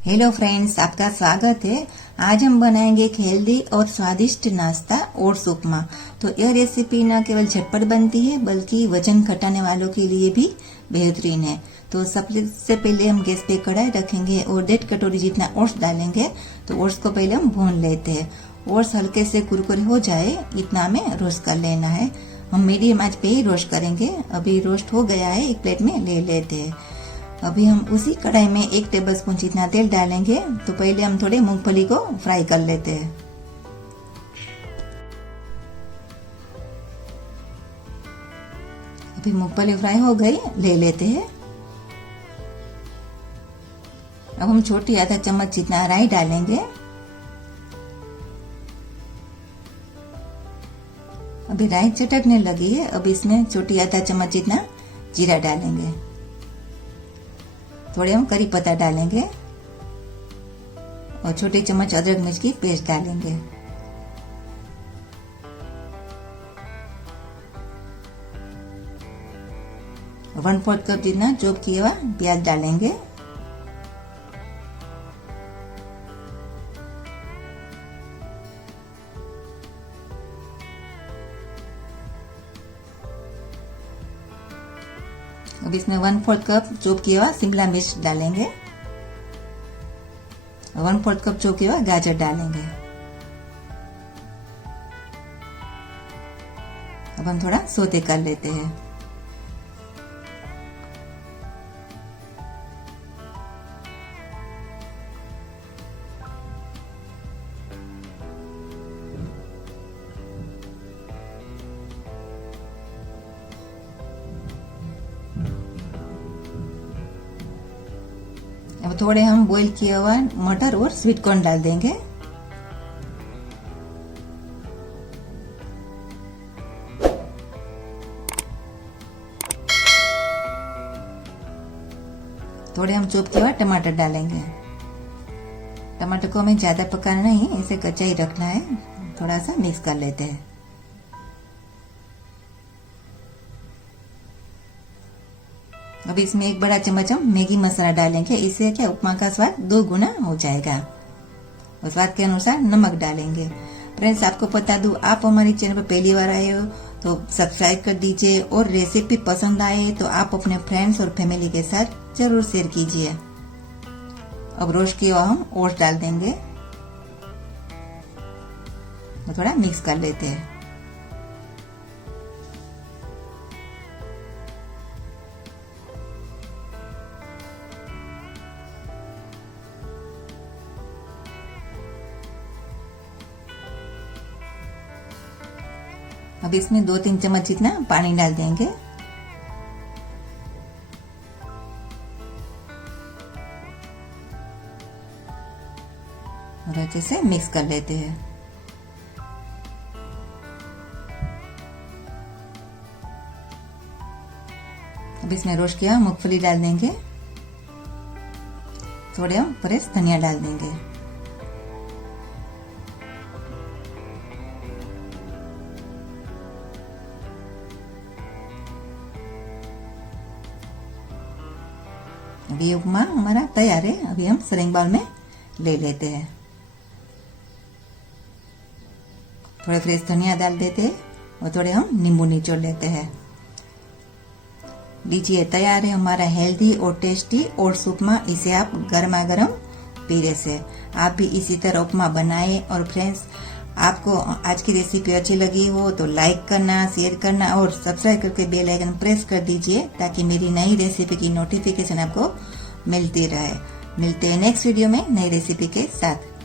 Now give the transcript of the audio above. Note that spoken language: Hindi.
हेलो फ्रेंड्स, आपका स्वागत है। आज हम बनाएंगे एक हेल्दी और स्वादिष्ट नाश्ता ओट्स उपमा। तो यह रेसिपी न केवल झटपट बनती है बल्कि वजन घटाने वालों के लिए भी बेहतरीन है। तो सबसे पहले हम गैस पे कढ़ाई रखेंगे और 1.5 कटोरी जितना ओट्स डालेंगे। तो ओट्स को पहले हम भून लेते हैं। ओट्स हल्के से कुरकुरे हो जाए इतना हमें रोस्ट कर लेना है। हम मीडियम आंच पे ही रोस्ट करेंगे। अभी रोस्ट हो गया है, एक प्लेट में ले लेते हैं। अभी हम उसी कढ़ाई में 1 टेबलस्पून जितना तेल डालेंगे। तो पहले हम थोड़े मूंगफली को फ्राई कर लेते हैं। अभी मूंगफली फ्राई हो गई, ले लेते हैं। अब हम छोटी आधा चम्मच जितना राई डालेंगे। अभी राई चटकने लगी है। अब इसमें छोटी आधा चम्मच जितना जीरा डालेंगे। थोड़े हम करी पत्ता डालेंगे और छोटी चम्मच अदरक मिर्च की पेस्ट डालेंगे। वन फोर्थ कप जितना चॉप किया हुआ प्याज डालेंगे। अब इसमें 1/4 कप चॉप किया हुआ शिमला मिर्च डालेंगे। 1/4 कप चॉप किया हुआ गाजर डालेंगे। अब हम थोड़ा सौते कर लेते हैं। अब थोड़े हम बॉईल किया हुआ मटर और स्वीट कॉर्न डाल देंगे। थोड़े हम चॉप किया हुआ टमाटर डालेंगे। टमाटर को हमें ज्यादा पकाना नहीं, इसे कच्चा ही रखना है। थोड़ा सा मिक्स कर लेते हैं। अब इसमें 1 बड़ा चम्मच हम मैगी मसाला डालेंगे। इससे क्या उपमा का स्वाद 2 गुना हो जाएगा। और स्वाद के अनुसार नमक डालेंगे। फ्रेंड्स, आपको बता दूं, आप हमारे चैनल पर पहली बार आए हो तो सब्सक्राइब कर दीजिए और रेसिपी पसंद आए तो आप अपने फ्रेंड्स और फैमिली के साथ जरूर शेयर कीजिए। अब रोस्ट किया हम ओट्स डाल देंगे और थोड़ा मिक्स कर लेते हैं। अब इसमें 2-3 चम्मच जितना पानी डाल देंगे और अच्छे से मिक्स कर लेते हैं। अब इसमें रोस्ट किया मूंगफली डाल देंगे। थोड़े हम फ्रेश धनिया डाल देंगे। अभी उपमा हमारा तैयार है। अभी हम सर्विंग बाउल में ले लेते हैं। थोड़े फ्रेश धनिया डाल देते हैं और थोड़े हम नींबू निचोड़ लेते हैं। लीजिए, तैयार है हमारा हेल्दी और टेस्टी ओट्स उपमा। इसे आप गर्मा गर्म पीरे से आप भी इसी तरह उपमा बनाएं। और फ्रेंड्स, आपको आज की रेसिपी अच्छी लगी हो तो लाइक करना, शेयर करना और सब्सक्राइब करके बेल आइकन प्रेस कर दीजिए ताकि मेरी नई रेसिपी की नोटिफिकेशन आपको मिलती रहे। मिलते हैं नेक्स्ट वीडियो में नई रेसिपी के साथ।